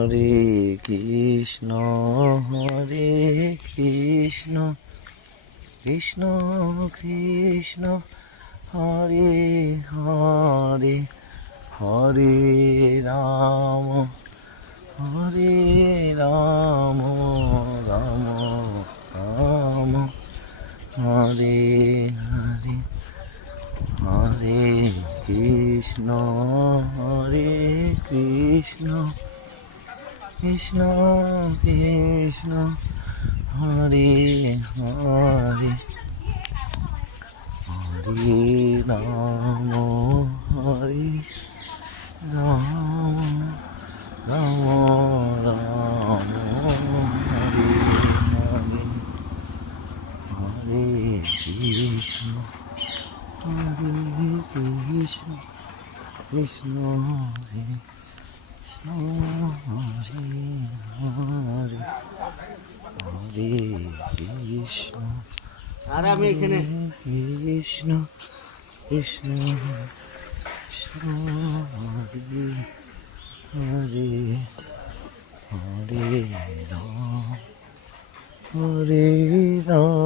হরে কৃষ্ণ হরে কৃষ্ণ কৃষ্ণ কৃষ্ণ হরে হরে হরে রাম হরে রাম রাম রাম হরে হরে হরে কৃষ্ণ কৃষ্ণ কৃষ্ণ হরে হরে হরে রাম হরে রাম রাম রাম হরে হরে হরে কৃষ্ণ কৃষ্ণ হরে হরে হরে হরে কৃষ্ণ আর আমি এখানে কৃষ্ণ কৃষ্ণ কৃষ্ণ হরে হরে হরে রাম হরে রাম